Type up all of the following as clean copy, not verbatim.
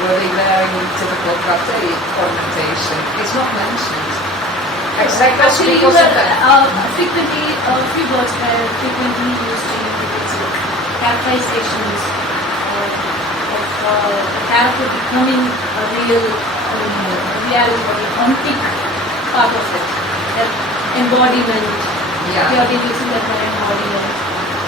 Were they wearing typical Kattaikkuttu ornamentation? It's not mentioned. Exactly. Actually, you have frequently, few words were frequently used in characterizations of the character becoming a real reality, or the authentic part of it. That embodiment. Yeah. You have been using that word embodiment.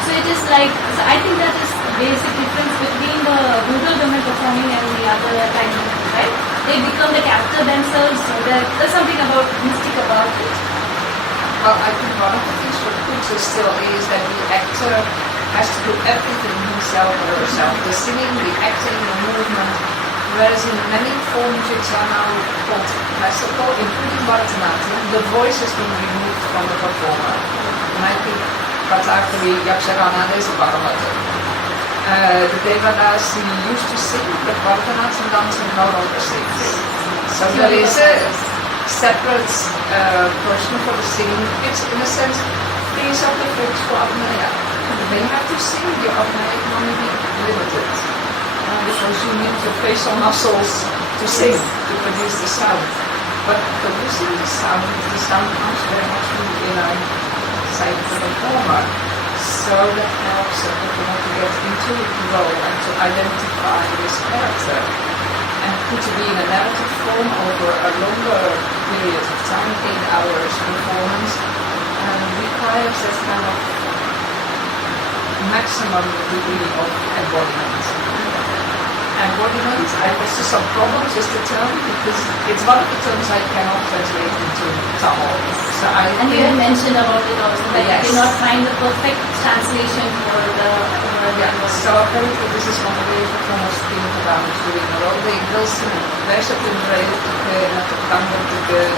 So it is like, so I think that is the basic difference between the rural women performing and the other time women, right? They become the character themselves, so there's something about mystic about it. Well, I think one of the things for culture still is that the actor has to do everything himself or herself. The singing, the acting, the movement. Whereas in many forms which are now called classical, including Bharatanatyam, the voice has been removed from the performer. And I think Kattaikkuttu Yaksharana is a Bhagavatam. The Devadas used to sing, but Bharatanatyam dancing no longer sings. So there is a separate person for the singing. It's in a sense, these are the folks for Abhinaya. When you have to sing, your Abhinaya can only be limited. Because you need your facial muscles to sing, to produce the sound. But producing the sound comes very much from the inner side of the performer. So that helps the performer to get into the role and to identify this character. And to be in a narrative form over a longer period of time, 8 hours performance, requires that kind of maximum degree of embodiment. Embodiment, I also some problems with the term because it's one of the terms I cannot translate into Tamil. So and you had mentioned about it also that you did not find the perfect translation for the So apparently this is one of the performers think about doing a role. They will sing verse in braille to tango to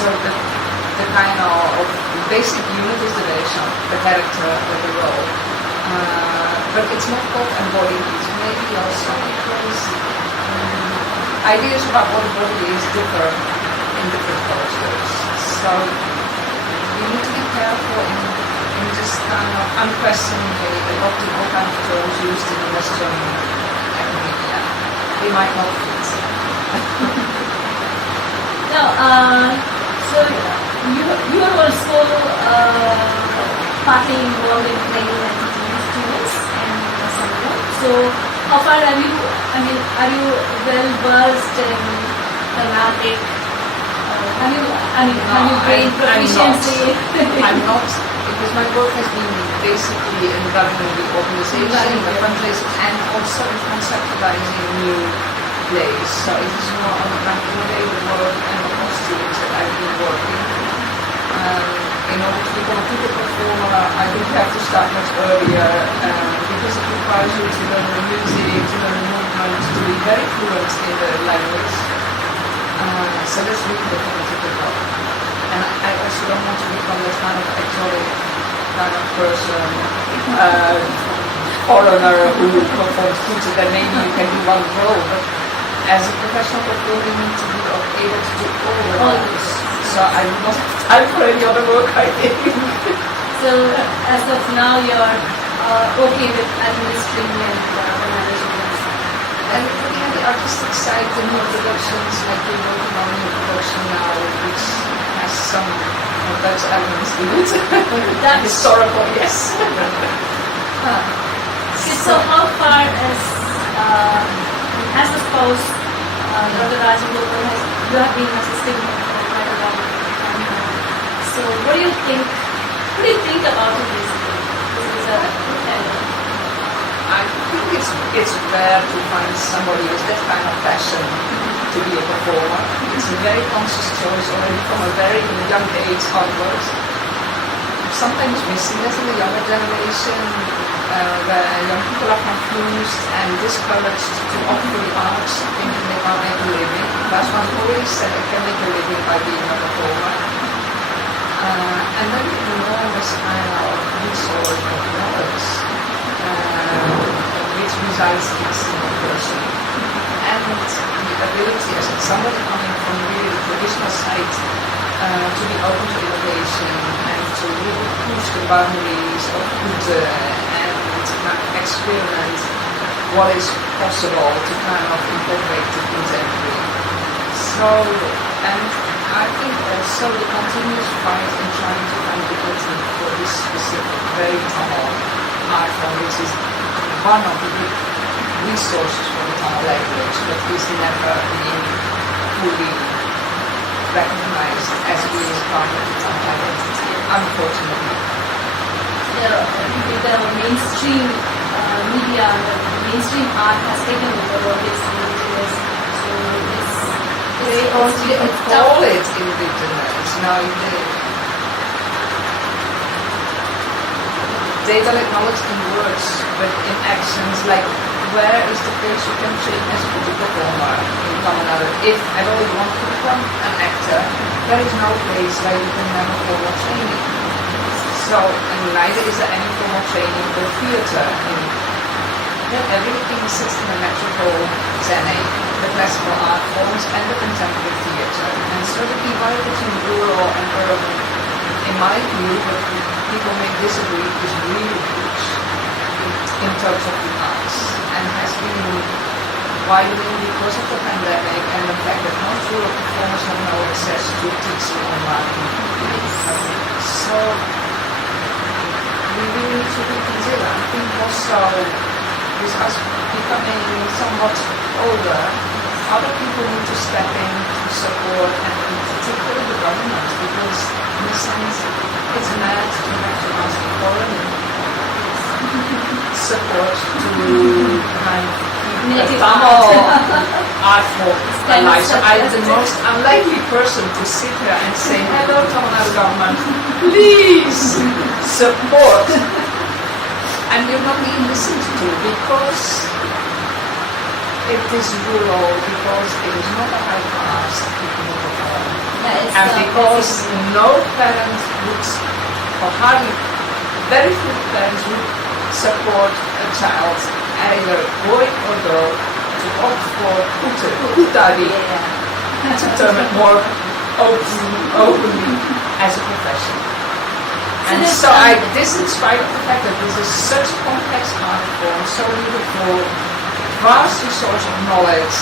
so the kind of basic unit is the version, the character of the role. But it's not called embodiment. Maybe also because ideas about what a body is differ in different cultures. So you need to be careful in just kind of unquestioningly adopting all kinds of terms used in the Western academia. They might not fit. Now, so you are also partly involved in playing and teaching students and Sangam. So how far are you well versed in dramatic? Have you gained proficiency? I'm not, because my work has been basically in running the organization, the fundraising, and also in conceptualizing new plays. So it is more on the creative work and the costumes that I've been working. In order to become a good performer, I think you have to start much earlier because it requires you to learn the music, to learn the movement, to be very fluent in the language. So that's really difficult. And I also don't want to become that kind of exotic kind of person, foreigner who performs theater, then maybe you can do one role. But as a professional performer, you need to be able to do all the roles. So I will not have time for any other work, I think. So as of now, you're okay with administering and managing. And looking at the artistic side, the new productions, like we're working on a new production now, which has some Dutch elements in it. Historical, yes. So how far as a spouse, Dr. Rajagopal, you have been assisting him for quite a while. So what do you think about it basically? I think it's rare to find somebody with that kind of passion to be a performer. It's a very conscious choice already from a very young age onwards. Sometimes missing that in the younger generation, where young people are confused and discouraged to opt for the arts, thinking they can't make a living. That's one always said they can make a living by being a performer. And then the enormous kind of resource of knowledge which resides in a single person. And the ability as somebody coming from really the traditional side to be open to innovation and to really push the boundaries of good and to kind of experiment what is possible to kind of incorporate So, and I think also the continuous fight in trying to find the written for this specific, very Tamil art form, which is one of the big resources for the Tamil language, but is never being fully recognized as being part of the Tamil identity, unfortunately. The mainstream media, the mainstream art has taken over all these languages. So They also call it indigenous. Now they don't acknowledge in words, but in actions, like where is the place you can train as a good performer in Tamil Nadu? If at all you want to become an actor, there is no place where you can have a formal training. So, and neither is there any formal training for theatre. Everything sits in the metropolitan Chennai, the classical art forms and the contemporary theatre. And so the divide between rural and urban, in my view, but people may disagree, is really huge in terms of the arts, and has been widening because of the pandemic and the fact that most rural performers have no access to teaching online. So we really need to reconsider. I think also, with us becoming somewhat older, other people need to step in to support, and particularly the government, because in a sense it's mad to have to ask foreign support to kind of keep the Tamil art form alive. So I'm the most unlikely person to sit here and say, hello Tamil Nadu government, please support. And you're not being listened to because it is rural, because it is not a high class people who perform. And because no parent would, or hardly, very few parents would support a child, either boy or girl, to opt for Kuttari, to term it more openly as a profession. And so this in spite of the fact that this is such a complex art form, so beautiful, vast resource of knowledge,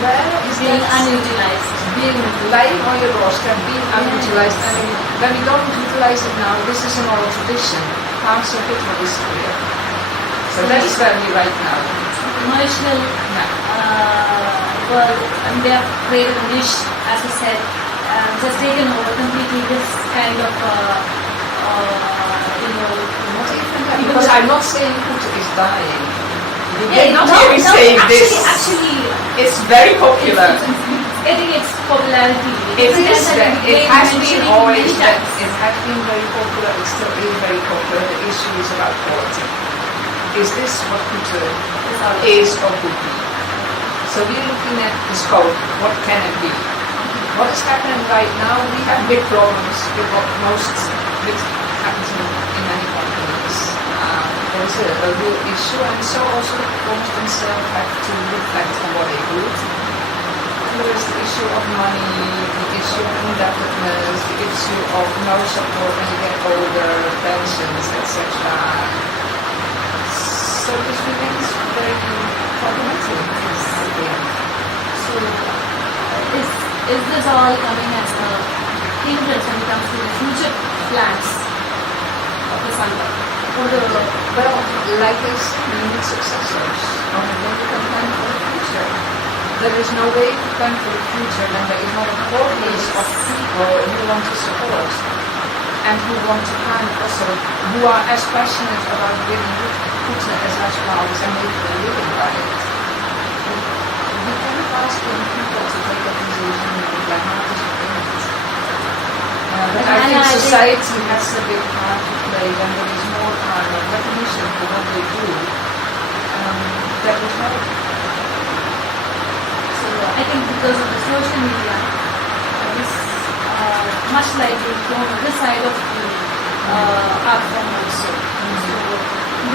where is being unutilized? Being lying on your doorstep, being unutilized. I mean, when we don't utilize it now, this is an oral tradition. Parts of it will disappear. So that's where we right now. Commercial world, and they have created a niche, as I said, just taken over completely this kind of, because I'm not saying Kuttu is dying. Yeah, not hear me saying this. Actually, it's very popular. It's getting its popularity. It has been always that it has been very popular. It still is very popular. The issue is about quality. Is this what Kuttu is or could be? So we're looking at the scope. What can it be? What is happening right now? We have big problems with what happens in many companies. There is a real issue, and so also the performers themselves have to reflect on what they do. There is the issue of money, the issue of indebtedness, the issue of no support when you get older, pensions, etc. So this remains very problematic. So is this all coming as a hindrance when it comes to the future plans of the Sangam? Well, like I said, we need successors. Only then we can plan for the future. There is no way to plan for the future when there is not a core base of people who want to support and who want to kind of also, who are as passionate about giving Kuttu as flowers and making a living by it. We cannot ask young people to take a position with their heart is in it. But I think society has a big part to play when there is more recognition for what they do. That is not. So I think because of the social media, this much like we've grown on this side of the art form also. So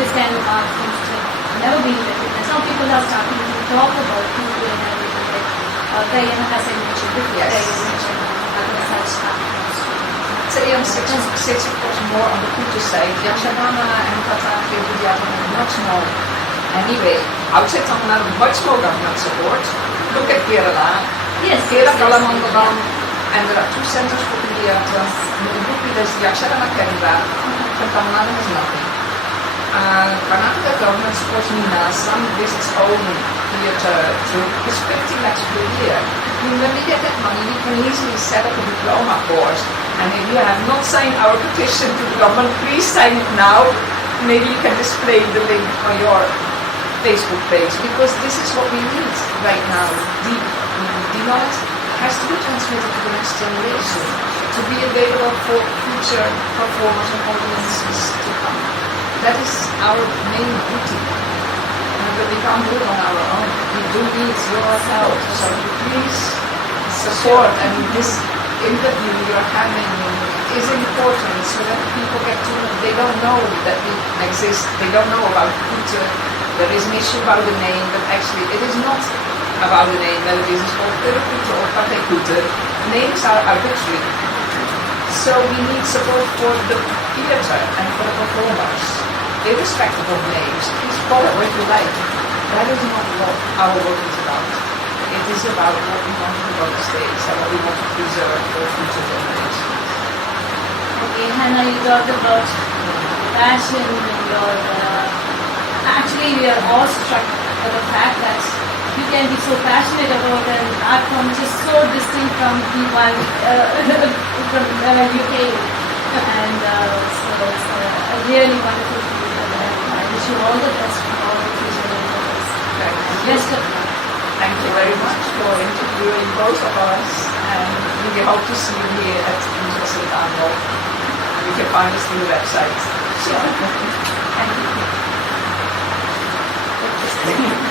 this kind of art forms have never been recognized. Now people are starting to talk about Kuttu and everything. Like Diana has mentioned before. Yes. Diana mentioned other such art forms. So sits of course more on the Kuttu side. Yamshavana and Kattakoothu have much more. Anyway, outside Tamil Nadu, much more government support. Look at Kerala. Yes. Kalamangalam, and there are 2 centers for pediatra. Udupi there's Yakshagana Kerala, and Tamil Nadu has nothing. Karnataka government supports Some visits own theatre to it's 50 lakhs per year. When we get that money, we can easily set up a diploma course. And if you have not signed our petition to the government, please sign it now. Maybe you can display the link on your Facebook page, because this is what we need right now. The knowledge has to be transmitted to the next generation to be available for future performers and audiences to come. That is our main duty. But we can't do it on our own. We do need your help. So please support. And this interview you're having is important so that people get to know. They don't know that we exist. They don't know about Kutte. There is an issue about the name, but actually it is not about the name. Whether this is called Perungattur or Kattaikoothu. Names are arbitrary. So we need support for the theatre and for the performers, irrespective of names. Please call it what you like. That is not what our work is about. It is about what we want to do on the stage and what we want to preserve for future generations. Okay, Hanna, you talked about passion and your... actually, we are all struck by the fact that you can be so passionate about an art form which is so distinct from the one from you came. And so it's a really wonderful thing. And I wish you all the best for all the future endeavors. Best of luck. Thank you very much for interviewing both of us, and we hope to see you here at University Annual. You can find us through the website. Sure. Thank you.